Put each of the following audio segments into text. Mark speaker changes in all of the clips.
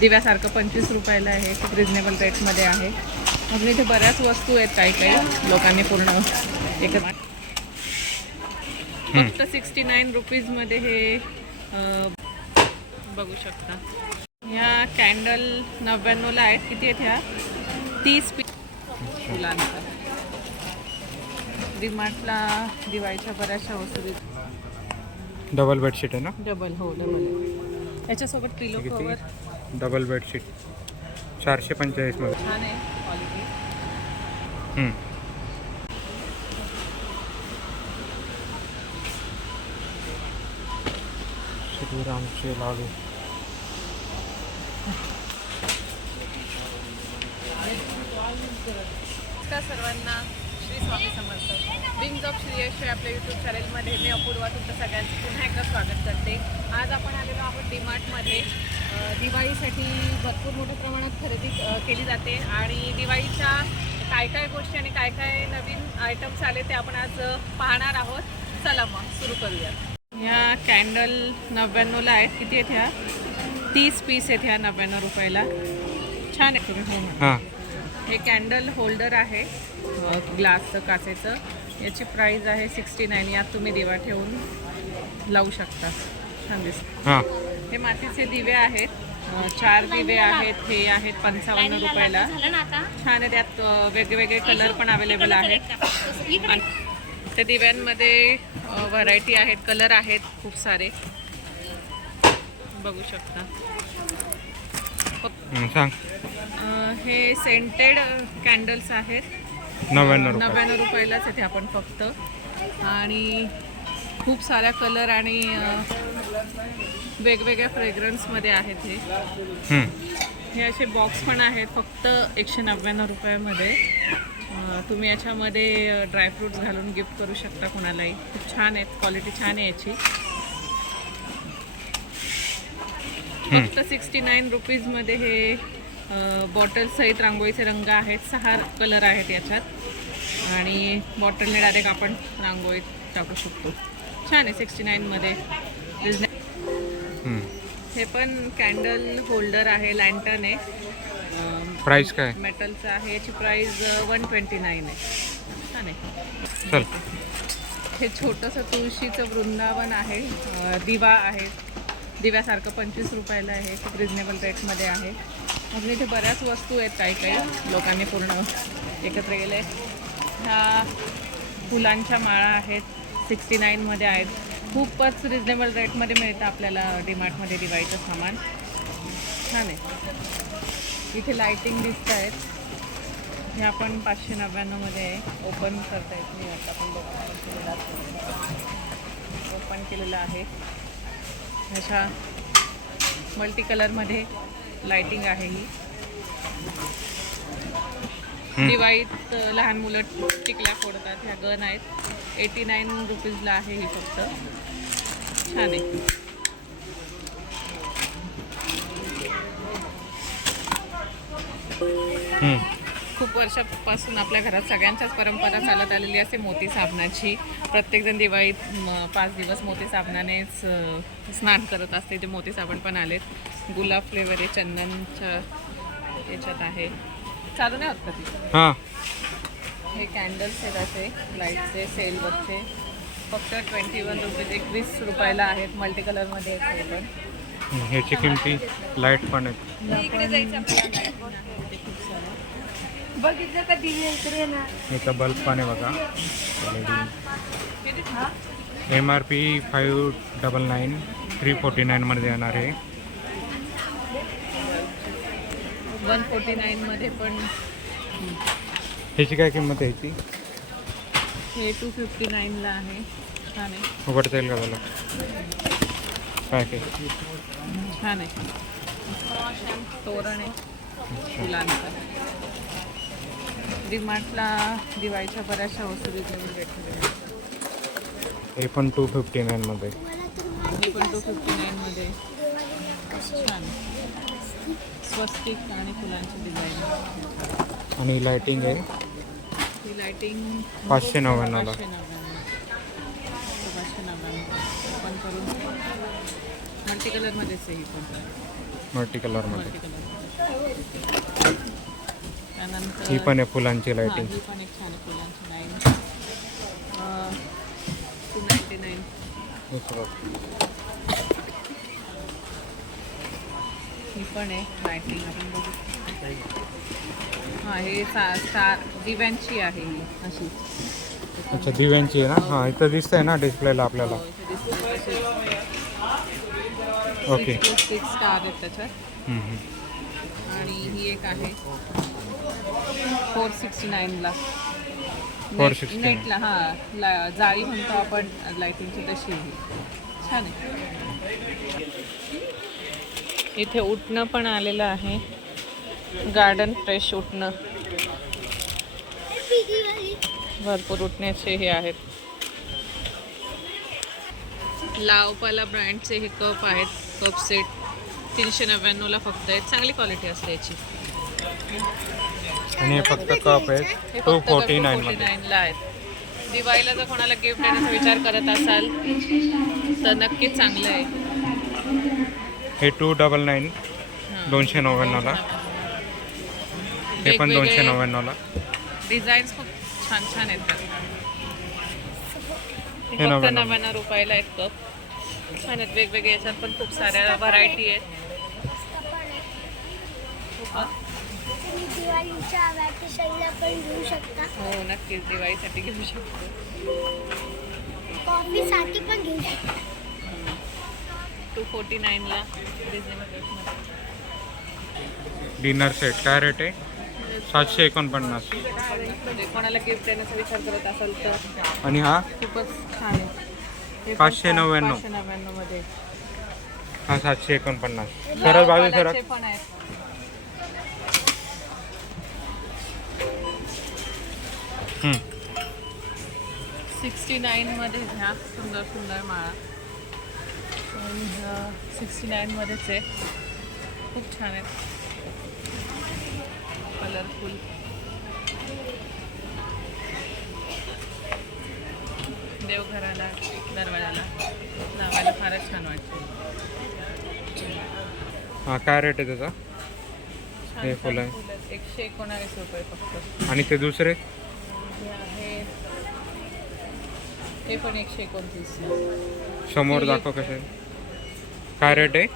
Speaker 1: दिव्यासारखं पंचवीस रुपयाला आहे खूप रिजनेबल रेटमध्ये आहे. अजून इथे बऱ्याच वस्तू आहेत काही काही. लोकांनी पूर्ण एकत्र फक्त सिक्स्टी नाईन रुपीजमध्ये हे बघू शकता. ह्या कॅन्डल नव्याण्णवला आहेत. किती आहेत ह्या? तीस पी फुलांचा डिमार्टला दिवाळीच्या बऱ्याचशा वस्तू.
Speaker 2: डबल बेडशीट आहे ना?
Speaker 1: डबल हो डबल याच्यासोबत पिलो कवर
Speaker 2: डबल बेडशीट. चारशे पंचेचाळीसमध्ये. श्रीरामचे लाडू.
Speaker 1: सर्वांना. श्री स्वामी समर्थ. विंग्स ऑफ श्रीयश या आपल्या यूट्यूब चॅनलमध्ये मी अपूर्वा तुमचं सगळ्यांचं पुन्हा एकदा स्वागत करते. आज आपण आलेलो आहोत डीमार्टमध्ये. दिवाळीसाठी भरपूर मोठ्या प्रमाणात खरेदी केली जाते. आणि दिवाळीच्या काय काय गोष्टी आणि काय काय नवीन आयटम्स आले ते आपण आज पाहणार आहोत. चला मग सुरू करूया ह्या कॅन्डल नव्याण्णवला आहेत. किती आहेत ह्या? तीस पीस आहेत ह्या नव्याण्णव रुपयाला. छान आहे. तुम्ही हो.
Speaker 2: हां
Speaker 1: हे कॅन्डल होल्डर आहे ग्लासचं काचेचं. याची प्राईस आहे सिक्स्टी नाईन यात तुम्ही दिवा ठेवून लावू शकता. छान दिसत.
Speaker 2: हां.
Speaker 1: हे मातीचे दिवे आहेत. अ, चार दिवे आहेत. हे आहेत पंचावन्न रुपयाला.
Speaker 3: झालं ना आता?
Speaker 1: छान आहे. त्यात अ, वेगवेगळे कलर पण अवेलेबल आहेत. आणि त्या दिव्यांमध्ये व्हरायटी आहेत. कलर आहेत खूप सारे. बघू शकता.
Speaker 2: हम्म, सांग.
Speaker 1: अ, हे सेंटेड कॅन्डल्स आहेत.
Speaker 2: नव्याण्णव
Speaker 1: नव्याण्णव रुपयालाच येते आपण फक्त. आणि खूप साऱ्या कलर आणि वेगवेगळ्या फ्रेग्रन्समध्ये आहेत हे. हे असे बॉक्स पण आहेत फक्त एकशे नव्याण्णव रुपयामध्ये. तुम्ही याच्यामध्ये ड्रायफ्रुट्स घालून गिफ्ट करू शकता कोणालाही. खूप छान आहेत क्वालिटी छान आहे याची. फक्त सिक्स्टी नाईन रुपीजमध्ये हे बॉटल सहित रांगोळीचे रंग आहेत. सहा कलर आहेत याच्यात. आणि बॉटलने डायरेक्ट आपण रांगोळीत टाकू शकतो. छान आहे सिक्स्टी नाईनमध्ये. हे पण कॅन्डल होल्डर आहे लँटर्न आहे.
Speaker 2: प्राईस काय?
Speaker 1: मेटलचं आहे याची प्राईस वन ट्वेंटी नाईन आहे. छान आहे. हे छोटंसं तुळशीचं वृंदावन आहे दिवा आहे. दिव्यासारखं पंचवीस रुपयाला आहे खूप रिजनेबल रेटमध्ये आहे. अजून इथे बऱ्याच वस्तू आहेत काही काही लोकांनी पूर्ण एकत्र गेले ह्या फुलांच्या माळा आहेत. सिक्स्टी नाईनमध्ये आहेत. खूपच रिजनेबल रेटमध्ये मिळतं आपल्याला डीमार्टमध्ये दिवाळीचं सामान. छान आहे. इथे लाईटिंग दिसत आहेत. ह्या पण पाचशे नव्याण्णवमध्ये आहे ओपन करता येत नाही. आता आपण ओपन केलेलं आहे. अशा मल्टी कलरमध्ये लाइटिंग आहे ही. दिवाळीत लहान मुलं टिकल्या फोडतात. ह्या गन आहेत. एटी नाईन रुपीजला आहे ही फक्त. छान आहे. खूप वर्षापासून आपल्या घरात सगळ्यांच्याच परंपरा चालत आलेली असते मोती साबणाची. प्रत्येकजण दिवाळीत पाच दिवस मोती साबणानेच स्नान करत असते. ते मोती साबण पण आलेत. गुलाब फ्लेवर आहे चंदनच्या याच्यात आहे. चालू नाही होत कधी
Speaker 2: हां.
Speaker 1: हे कॅन्डल्स आहेत असे लाईटचे सेलवरचे फक्त ट्वेंटी वन रुपीज एकवीस रुपयाला आहेत मल्टी कलरमध्ये आहेत.
Speaker 2: ह्याची किमती लाइट पण आहेत.
Speaker 1: इकडे जायचं
Speaker 3: बघितलं का इकडे ना?
Speaker 2: बल्ब पण आहे बघा. M R P five double nine three forty नाईनमध्ये येणार आहे.
Speaker 1: वन फोर्टी नाईनमध्ये पण.
Speaker 2: ह्याची काय किंमत आहे ह्याची?
Speaker 1: हे टू फिफ्टी नाईनला आहे. छान आहे.
Speaker 2: उघडता येईल का त्याला? काय काय?
Speaker 1: छान आहे. तोरण आहे. फुलांचं. डिमार्टला दिवाळीच्या बऱ्याचशा वस्तू रिजनेबल रेटमध्ये
Speaker 2: हे पण टू फिफ्टी नाईनमध्ये
Speaker 1: हे पण टू फिफ्टी नाईनमध्ये छान स्वस्तिक आणि फुलांची डिझाईन
Speaker 2: आणि लायटिंग आहे.
Speaker 1: ही लाइटिंग
Speaker 2: पाचशे नव्याण्णवला
Speaker 1: पाचशे नव्याण्णव पाचशे नव्याण्णव. ओपन करून मल्टी कलरमध्येच आहे ही पण
Speaker 2: मल्टी कलरमध्ये
Speaker 1: कलर त्यानंतर
Speaker 2: ही पण आहे फुलांची लाईटिंग
Speaker 1: ही पण एक छान आहे फुलांची लाईन टू नाईन्टी नाईन ही पण आहे लाईटिंग आपण बघू. हां हे सा स्टार दिव्यांची आहे ही अशी.
Speaker 2: अच्छा दिव्यांची आहे ना? हां इथं दिसतंय ना डिस्प्लेला आपल्याला. ओके
Speaker 1: सिक्स स्टार आहेत त्याच्यात. आणि ही एक आहे. Four sixty नाईनला
Speaker 2: 469.
Speaker 1: नेटला हां ला जाळी म्हणतो आपण लाईटिंगची तशी छान आहे. इथे उठणं पण आलेलं आहे. गार्डन फ्रेश उठणं भरपूर उठण्याचे हे आहेत. लावपाला ब्रँडचे हे कप आहेत. कप सेट तीनशे नव्याण्णवला फक्त आहेत. चांगली क्वालिटी असते याची.
Speaker 2: आणि हे फक्त कप
Speaker 1: हे
Speaker 2: आहेत. टू
Speaker 1: फक्त
Speaker 2: फोर्टी नाईन
Speaker 1: फोर्टी
Speaker 2: मध्ये.
Speaker 1: नाईनला आहेत. दिवाळीला जर कोणाला गिफ्ट देण्याचा विचार करत असाल तर नक्कीच चांगलं आहे.
Speaker 2: हे टू डबल नाईन
Speaker 1: हां.
Speaker 2: दोनशे नव्याण्णवला. हे पण दोनशे नव्याण्णवला.
Speaker 1: डिझाईन्स खूप छान छान. हे
Speaker 2: हे
Speaker 1: फक्त
Speaker 2: नव्याण्णव.
Speaker 1: रुपयाला एक कप छान आहेत वेगवेगळे याच्यात पण खूप साऱ्या व्हरायटी आहेत.
Speaker 3: तुम्ही दिवाळीच्या वॅकेशनला पण घेऊ शकता.
Speaker 1: हो नक्कीच. दिवाळीसाठी घेऊ शकतो.
Speaker 3: कॉफीसाठी पण घेऊ शकता.
Speaker 1: टू फोर्टी नाईनला
Speaker 2: डिनर सेट. काय रेट आहे? सातशे एकोणपन्नास.
Speaker 1: कोणाला गिफ्ट देण्याचा विचार करत असाल तर
Speaker 2: आणि हा?
Speaker 1: खूपच छान आहे. हे
Speaker 2: पाचशे नव्याण्णव.
Speaker 1: पाचशे नव्याण्णवमध्ये.
Speaker 2: हा सातशे एकोणपन्नास. सरळ बाजू सरळ
Speaker 1: पण आहेत.
Speaker 2: हम्म.
Speaker 1: सिक्स्टी नाईनमध्ये ह्या सुंदर सुंदर माळा. सिक्स्टी नाईनमध्येच आहे. खूप छान आहेत कलरफुल देवघराला दरवाजाला लावायला फारच छान वाटते.
Speaker 2: हा काय रेट आहे त्याचा? हे फुलं आहे.
Speaker 1: एकशे एकोणावीस रुपये फक्त.
Speaker 2: आणि ते दुसरे?
Speaker 1: हे पण एकशे एकोणतीस.
Speaker 2: समोर. दाखव कसे काय रेट आहे?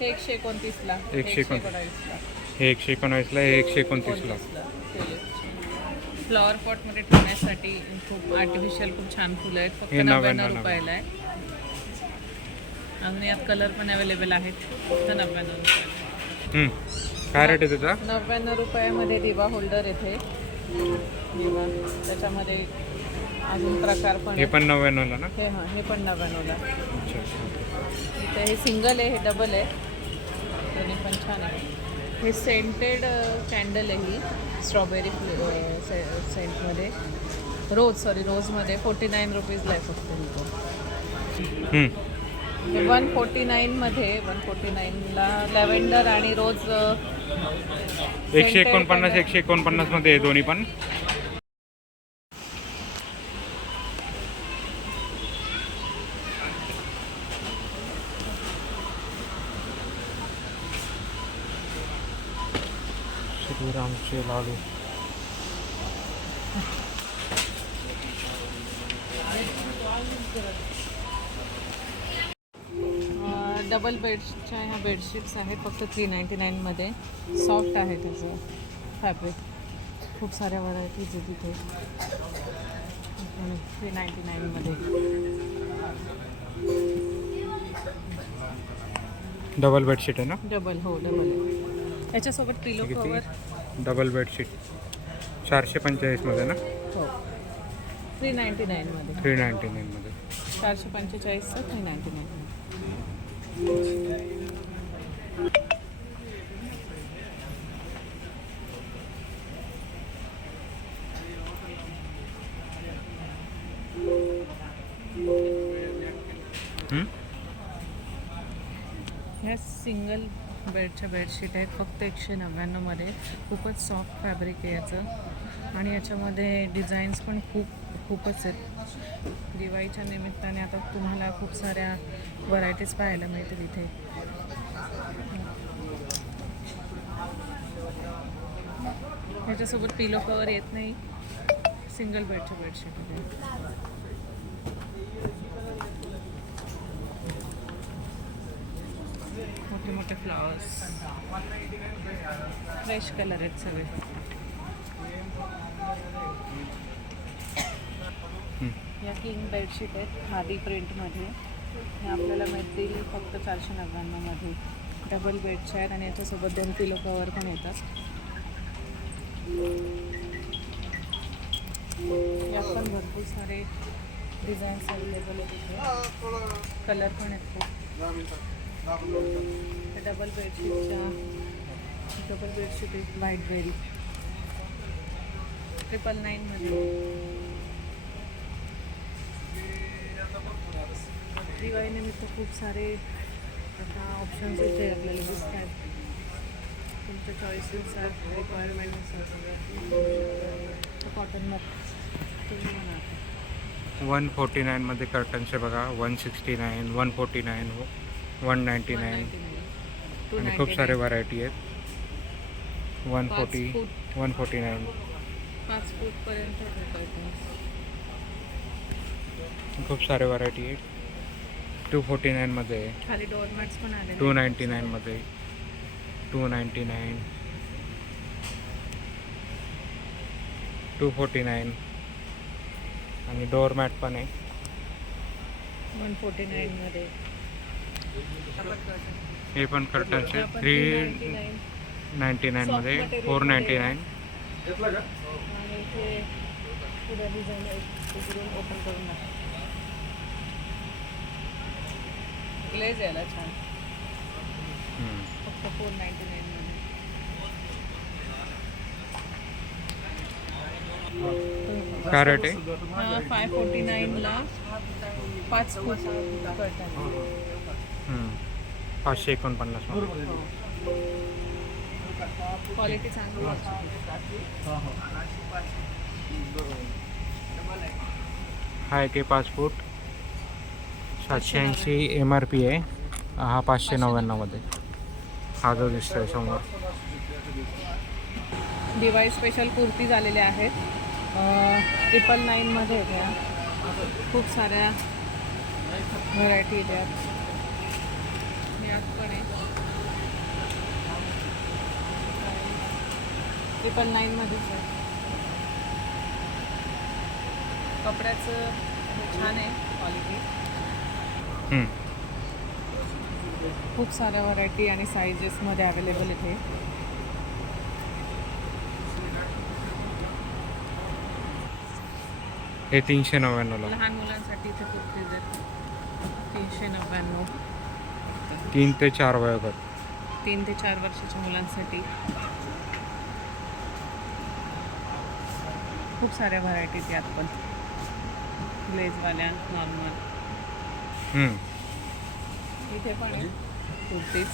Speaker 1: हे एकशे एकोणतीसला.
Speaker 2: एकशे एकोणतीस. हे एकशे एकोणावीसला हे एकशे एकोणतीसला.
Speaker 1: फ्लॉवर पॉटमध्ये ठेवण्यासाठी खूप आर्टिफिशियल खूप छान फुलं आहेत. फक्त
Speaker 2: हे
Speaker 1: नव्याण्णव
Speaker 2: 99
Speaker 1: रुपयाला आहे. अजून यात कलर पण अवेलेबल आहेत. फक्त नव्याण्णव रुपयाला.
Speaker 2: हम्म. काय रेट आहे त्याचा?
Speaker 1: नव्याण्णव रुपयामध्ये दिवा होल्डर येते दिवा. त्याच्यामध्ये अजून प्रकार पण
Speaker 2: हे. पण नव्याण्णवला ना?
Speaker 1: हे हां हे पण नव्याण्णवला.
Speaker 2: अच्छा अच्छा.
Speaker 1: इथे हे सिंगल आहे हे डबल आहे. दोन्ही पण छान आहे. हे सेंटेड कॅन्डल आहे ही स्ट्रॉबेरी सेंटमध्ये रोज सॉरी रोजमध्ये फोर्टी नाईन रुपीजला आहे फक्त ही तो. हे वन फोर्टी नाईनमध्ये वन फोर्टी नाईनला लॅव्हेंडर आणि रोज
Speaker 2: एकशे एकोणपन्नास. एकशे एकोणपन्नासमध्ये आहे दोन्ही पण. श्रीरामचे लाडू
Speaker 1: डबल बेडच्या ह्या बेडशीट्स आहेत फक्त थ्री नाईन्टी नाईनमध्ये सॉफ्ट आहे त्याचं फॅब्रिक खूप साऱ्या व्हरायटीज आहे तिथे. थ्री नाईन्टी नाईनमध्ये
Speaker 2: डबल बेडशीट आहे ना?
Speaker 1: डबल हो डबल आहे याच्यासोबत पिलो कवर
Speaker 2: डबल बेडशीट. चारशे पंचेचाळीसमध्ये ना?
Speaker 1: हो. थ्री नाईन्टी नाईनमध्ये.
Speaker 2: थ्री नाईन्टी नाईनमध्ये.
Speaker 1: चारशे पंचेचाळीसचं थ्री नाईन्टी नाईन सिंगल बेडच्या बेडशीट आहेत फक्त एकशे नव्याण्णवमध्ये खूपच सॉफ्ट फॅब्रिक आहे याचं. आणि याच्यामध्ये डिझाईन्स पण खूप खूपच आहेत. दिवाळीच्या निमित्ताने आता तुम्हाला खूप साऱ्या व्हरायटीज पाहायला मिळतील इथे. ह्याच्यासोबत पिलो कवर येत नाही. सिंगल बेडच्या बेडशीट मोठे मोठे फ्लावर्स फ्रेश कलर आहेत सगळे. या किंग बेडशीट आहेत खादी प्रिंटमध्ये हे आपल्याला मिळतील फक्त चारशे नव्याण्णवमध्ये. डबल बेडचे आहेत आणि याच्यासोबत दोन किलो कवर पण येतात. यात पण भरपूर सारे डिझाईन्स अवेलेबल आहेत कलर पण आहेत डबल बेडशीटच्या डबल बेडशीट एक व्हाईट बेरी ट्रिपल नाईनमध्ये दिवाळीनिमित्त खूप सारे आता ऑप्शन्स इथे आपल्याला दिसत आहेत तुमच्या चॉईसनुसार रिक्वायरमेंटनुसार कॉटनमध्ये तुम्ही म्हणा.
Speaker 2: वन फोर्टी नाईनमध्ये कर्टनचे बघा. One sixty nine one forty nine one ninety nine
Speaker 1: 199.
Speaker 2: आणि खूप
Speaker 1: 299.
Speaker 2: सारे व्हरायटी आहेत one forty. One forty nine. खूप सारे व्हरायटी आहेत टू फोर्टी नाईनमध्ये आहे two ninety नाईनमध्ये two ninety nine two forty nine आणि डोअर मॅट पण आहे
Speaker 1: वन फोर्टी नाईनमध्ये
Speaker 2: हे पण कर्टन्स आहे. थ्री नाईन्टी नाईनमध्ये फोर नाईन्टी नाईन.
Speaker 1: ग्लेज यायला छान. फक्त फोर नाईन्टी नाईनमध्ये
Speaker 2: काय रेट आहे?
Speaker 1: हा फाय फोर्टी नाईनला पाच कर्टन.
Speaker 2: पाचशे एकोणपन्नास
Speaker 1: क्वालिटी चांगली.
Speaker 2: हा एक पाच फूट सातशे ऐंशी एम आर पी आहे. हा पाचशे नव्याण्णवमध्ये हा जो दिसतोय समोर.
Speaker 1: दिवाळी स्पेशल कुर्ती झालेल्या आहेत. ट्रिपल नाईनमध्ये आहेत या. खूप साऱ्या व्हरायटी आहेत यात यात पण आहे ट्रिपल नाईनमध्येच आहे. कपड्याचं छान आहे क्वालिटी. खूप साऱ्या व्हरायटी आणि साईजेसमध्ये अवेलेबल इथे
Speaker 2: हे. तीनशे नव्याण्णवला.
Speaker 1: लहान मुलांसाठी इथे आहेत तीनशे नव्याण्णव.
Speaker 2: तीन ते चार वयोगट.
Speaker 1: तीन ते चार वर्षाच्या मुलांसाठी. खूप साऱ्या व्हरायटीज यात पण. ग्लेजवाल्या नॉर्मल. इथे पण आहे. कुर्तीज.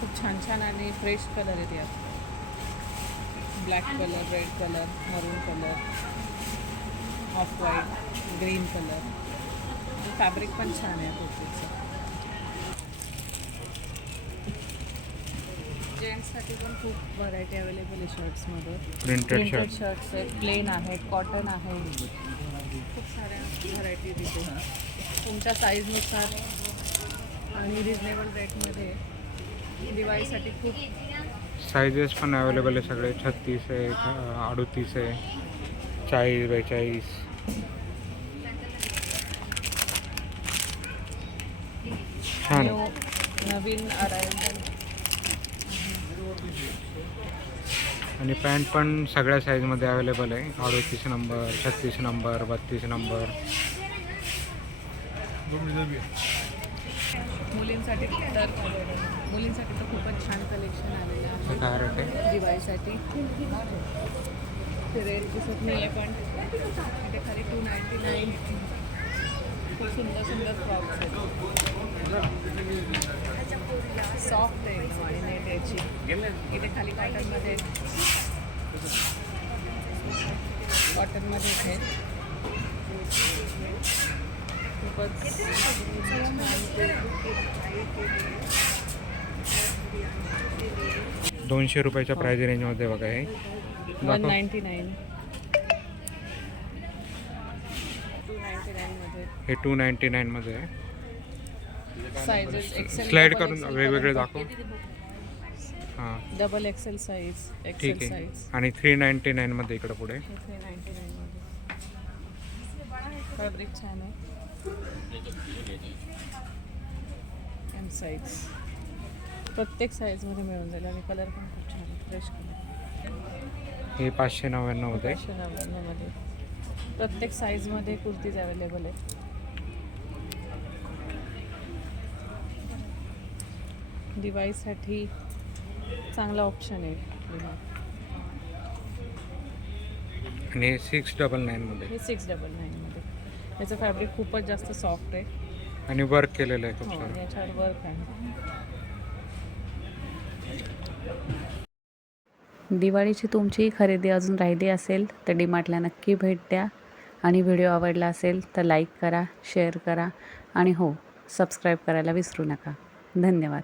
Speaker 1: खूप छान छान आणि फ्रेश कलर आहेत यात. Black colour red colour maroon colour off white green colour fabric पण छान आहे कुर्तीचं. जेंट्ससाठी पण खूप व्हरायटी अवेलेबल आहे शर्ट्समध्ये
Speaker 2: प्रिंटेड
Speaker 1: प्रिंटेड
Speaker 2: शर्ट
Speaker 1: शर्ट्स आहेत प्लेन आहेत कॉटन आहे. खूप साऱ्या व्हरायटी तिथे. तुमच्या साईजनुसार आणि रिजनेबल रेटमध्ये दिवाळीसाठी खूप
Speaker 2: सायझेस पण अवेलेबल आहे सगळे. छत्तीस आहे अडोतीस आहे चाळीस बेचाळीस छान. आहे.
Speaker 1: न्यू नवीन अरायवल
Speaker 2: आणि पॅन्ट पण सगळ्या साईजमध्ये अवेलेबल आहे. अडोतीस नंबर छत्तीस नंबर बत्तीस नंबर
Speaker 1: मुलींसाठी तर मुलींसाठी तर खूपच छान कलेक्शन आलेलं आहे.
Speaker 2: तर काय रेट आहे.
Speaker 1: दिवाळीसाठी. ते रेट दिसत नाही आहे पण इथे खाली टू नाईन्टी नाईन खूप सुंदर सुंदर फ्रॉक्स आहेत. सॉफ्ट आहे आणि नेट याची इथे खाली कॉटनमध्ये कॉटनमध्ये इथे. खूपच
Speaker 2: दोनशे रुपयाच्या प्राईज रेंजमध्ये बघा हे.
Speaker 1: वन
Speaker 2: दाखव.
Speaker 1: नाईन्टी नाईन टू नाईन्टी नाईनमध्ये
Speaker 2: हे टू नाईन्टी नाईनमध्ये आहे.
Speaker 1: साईजेस
Speaker 2: स्लाईड करून वेगवेगळे दाखव. हां.
Speaker 1: डबल एक्सेल साईज
Speaker 2: ठीक आहे. आणि थ्री नाईन्टी नाईनमध्ये इकडं पुढे.
Speaker 1: थ्री नाईन्टी नाईनमध्ये फॅब्रिक छान आहे. एम साईज प्रत्येक साईजमध्ये मिळून जाईल आणि कलर पण खूप छान आहे फ्रेश कलर
Speaker 2: हे पाचशे नव्याण्णवमध्ये
Speaker 1: पाचशे नव्याण्णवमध्ये प्रत्येक साईजमध्ये कुर्तीज अवेलेबल आहे दिवाळीसाठी चांगला ऑप्शन आहे.
Speaker 2: आणि सिक्स डबल नाईनमध्ये
Speaker 1: हे सिक्स डबल नाईनमध्ये याचं फॅब्रिक खूपच जास्त सॉफ्ट आहे.
Speaker 2: आणि वर्क केलेलं आहे खूप
Speaker 1: हो
Speaker 2: सारं
Speaker 1: याच्यावर वर्क आहे.
Speaker 4: दिवाळीची तुमची खरेदी अजून राहिली असेल तर डीमार्टला नक्की भेट द्या. आणि व्हिडिओ आवडला असेल तर लाईक करा शेअर करा. आणि हो सबस्क्राईब करायला विसरू नका. धन्यवाद.